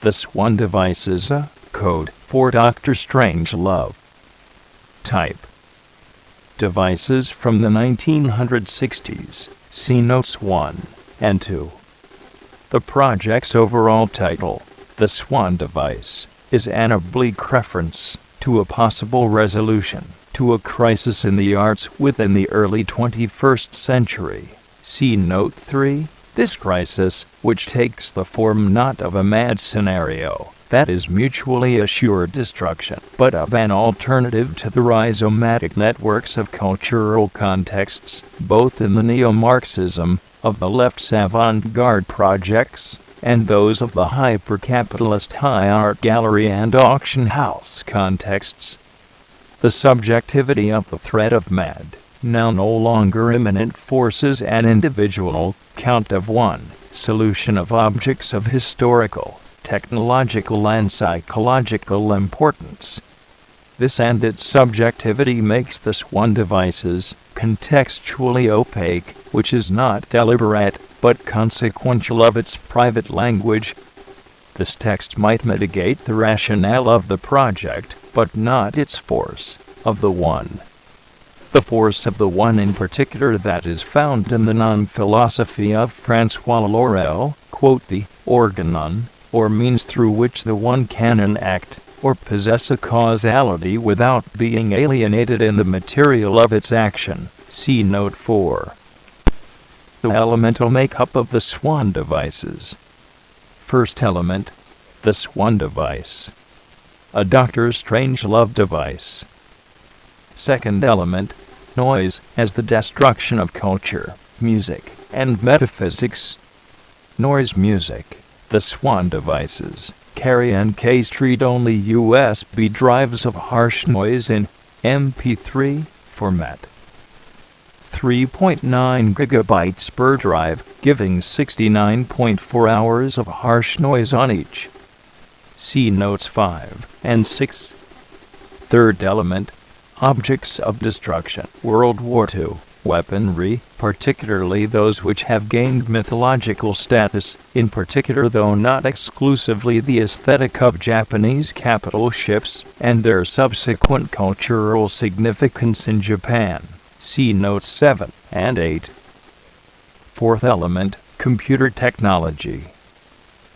The Swan DEvice is a code for Dr. Strangelove. Type: devices from the 1960s. See Notes 1 and 2. The project's overall title, The Swan DEvice, is an oblique reference to a possible resolution to a crisis in the arts within the early 21st century. See Note 3. This crisis, which takes the form not of a mad scenario that is mutually assured destruction, but of an alternative to the rhizomatic networks of cultural contexts, both in the neo-Marxism of the left's avant-garde projects, and those of the hyper-capitalist high art gallery and auction house contexts. The subjectivity of the threat of mad, now no longer imminent force is an individual count of one solution of objects of historical, technological and psychological importance. This and its subjectivity makes the Swan DEvices contextually opaque, which is not deliberate, but consequential of its private language. This text might mitigate the rationale of the project, but not its force of the one. The force of the one in particular that is found in the non-philosophy of François Laurel, the organon, or means through which the one can enact, or possess a causality without being alienated in the material of its action. See Note 4. The elemental makeup of the Swan DEvices. First element, the Swan DEvice. A Dr. Strangelove device. Second element, noise as the destruction of culture, music, and metaphysics. Noise music. The Swan DEvices carry NK read-only USB drives of harsh noise in MP3 format. 3.9 GB per drive, giving 69.4 hours of harsh noise on each. See Notes 5 and 6. Third element, objects of destruction. World War II weaponry, particularly those which have gained mythological status, in particular though not exclusively the aesthetic of Japanese capital ships, and their subsequent cultural significance in Japan. See Notes 7 and 8. Fourth element, computer technology.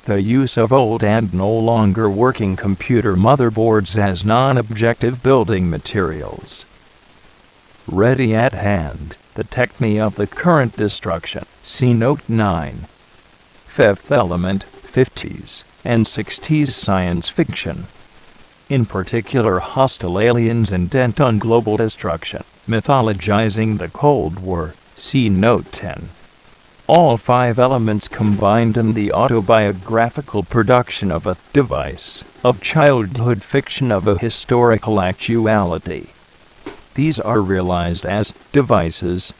The use of old and no longer working computer motherboards as non-objective building materials. Ready at hand, the technique of the current destruction. See Note 9. Fifth element, 50s and 60s science fiction. In particular hostile aliens intent on global destruction, mythologizing the Cold War. See Note 10. All five elements combined in the autobiographical production of a device, of childhood fiction of a historical actuality. These are realized as devices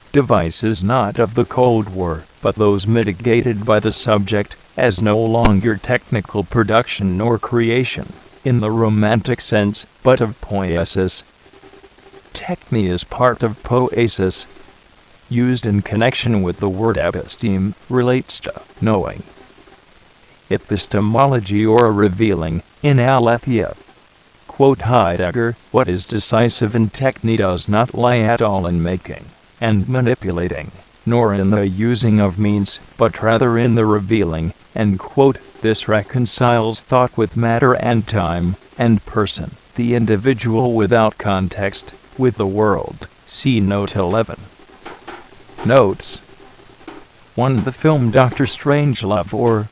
not of the Cold War, but those mitigated by the subject, as no longer technical production nor creation, in the romantic sense, but of poiesis. Techne is part of poiesis. Used in connection with the word episteme, relates to knowing. Epistemology or revealing, in aletheia. Heidegger, what is decisive in techne does not lie at all in making and manipulating, nor in the using of means, but rather in the revealing, and this reconciles thought with matter and time, and person, the individual without context, with the world. See Note 11. Notes 1. The film Dr. Strangelove, or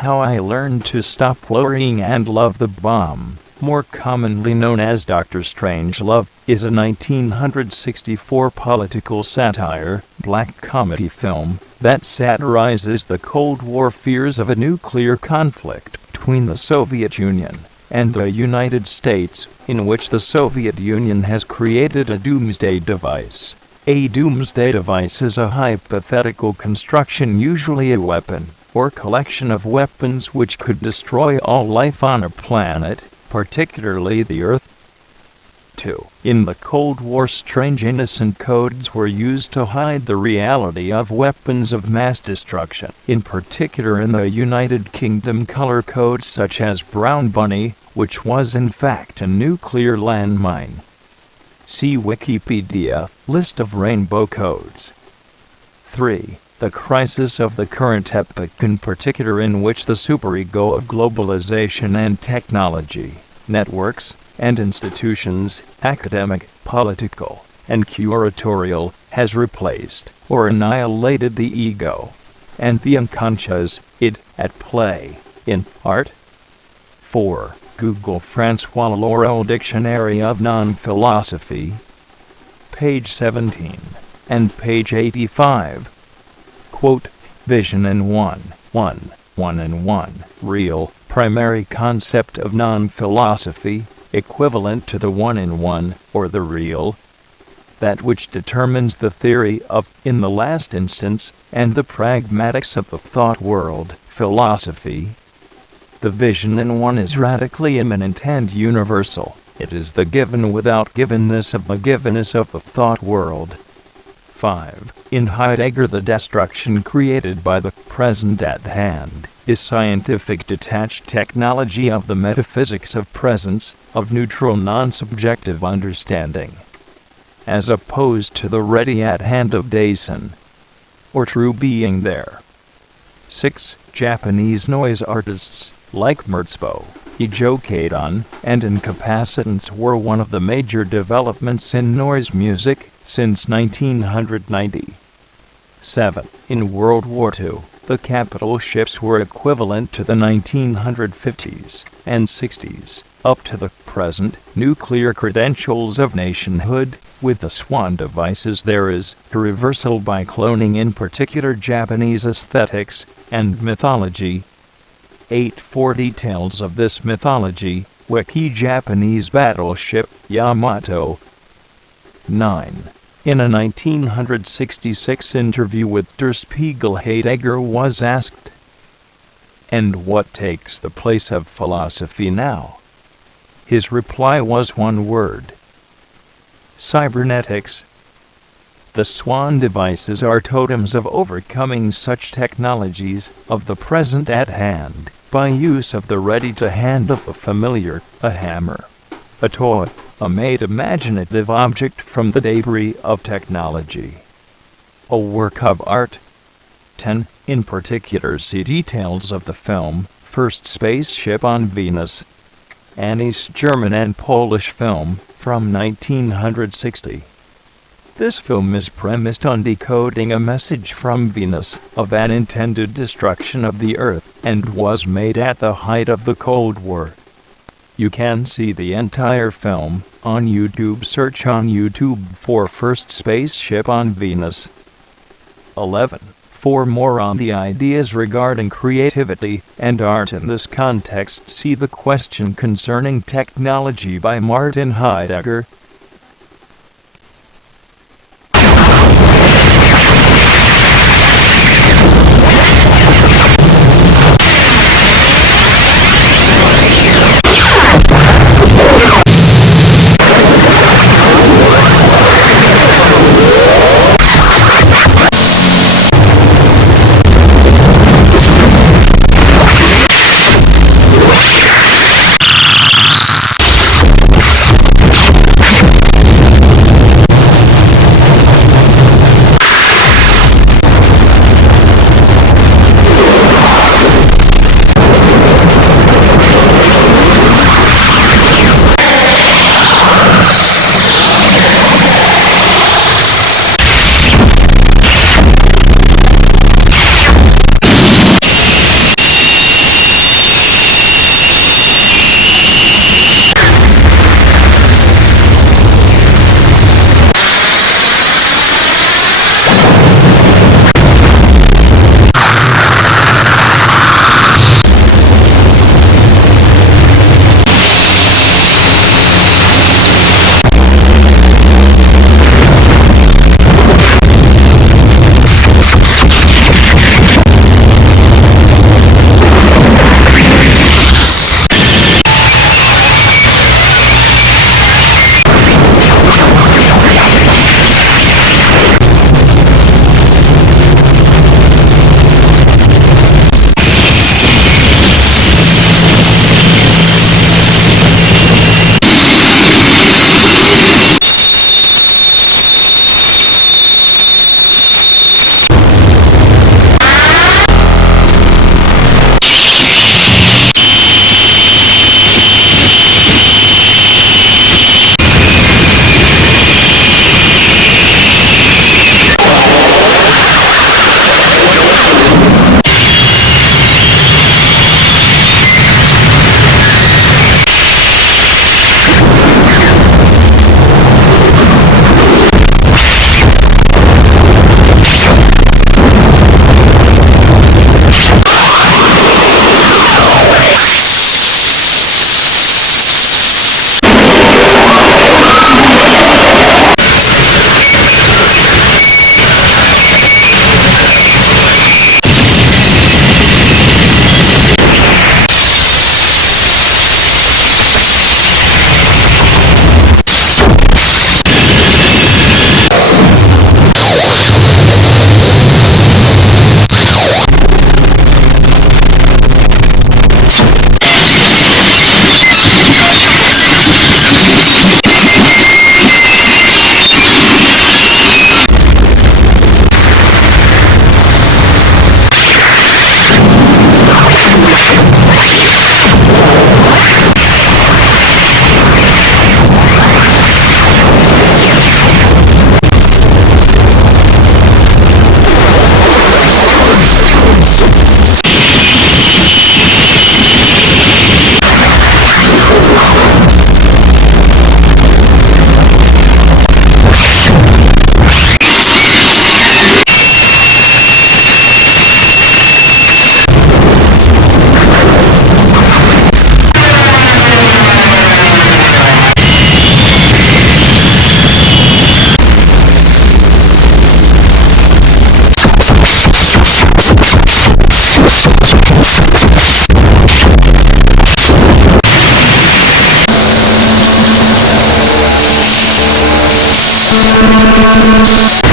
How I Learned to Stop Worrying and Love the Bomb, more commonly known as Dr. Strangelove, is a 1964 political satire, black comedy film, that satirizes the Cold War fears of a nuclear conflict between the Soviet Union and the United States, in which the Soviet Union has created a doomsday device. A doomsday device is a hypothetical construction, usually a weapon, or collection of weapons which could destroy all life on a planet, particularly the Earth. II. In the Cold War, strange innocent codes were used to hide the reality of weapons of mass destruction. In particular, in the United Kingdom, color codes such as Brown Bunny, which was in fact a nuclear landmine. See Wikipedia, list of rainbow codes. 3. The crisis of the current epoch, in particular, in which the superego of globalization and technology, networks, and institutions, academic, political, and curatorial, has replaced or annihilated the ego, and the unconscious id at play in art. 4. Google Francois Laurel Dictionary of Non-Philosophy, page 17 and page 85. Quote, vision and one and one, real, primary concept of non-philosophy, equivalent to the one in one, or the real, that which determines the theory of, in the last instance, and the pragmatics of the thought world, philosophy. The vision in one is radically immanent and universal. It is the given without givenness of the givenness of the thought world. 5. In Heidegger, the destruction created by the present at hand is scientific detached technology of the metaphysics of presence, of neutral non-subjective understanding, as opposed to the ready at hand of Dasein, or true being there. 6. Japanese noise artists, like Merzbow, Ijo Kadon, and Incapacitants were one of the major developments in noise music since 1990. 7. In World War II, the capital ships were equivalent to the 1950s and 60s, up to the present, nuclear credentials of nationhood. With the Swan DEvices, there is a reversal by cloning, in particular Japanese aesthetics and mythology. 8. For details of this mythology, Wiki Japanese battleship Yamato. 9. In a 1966 interview with Der Spiegel, Heidegger was asked, "And what takes the place of philosophy now?" His reply was one word: cybernetics. The Swan DEvices are totems of overcoming such technologies of the present at hand, by use of the ready-to-hand of the familiar, a hammer, a toy, a made imaginative object from the debris of technology, a work of art. 10. In particular, see details of the film, First Spaceship on Venus, an East German and Polish film, from 1960. This film is premised on decoding a message from Venus of an intended destruction of the Earth, and was made at the height of the Cold War. You can see the entire film on YouTube. Search on YouTube for First Spaceship on Venus. 11. For more on the ideas regarding creativity and art in this context, see The Question Concerning Technology by Martin Heidegger. Swan.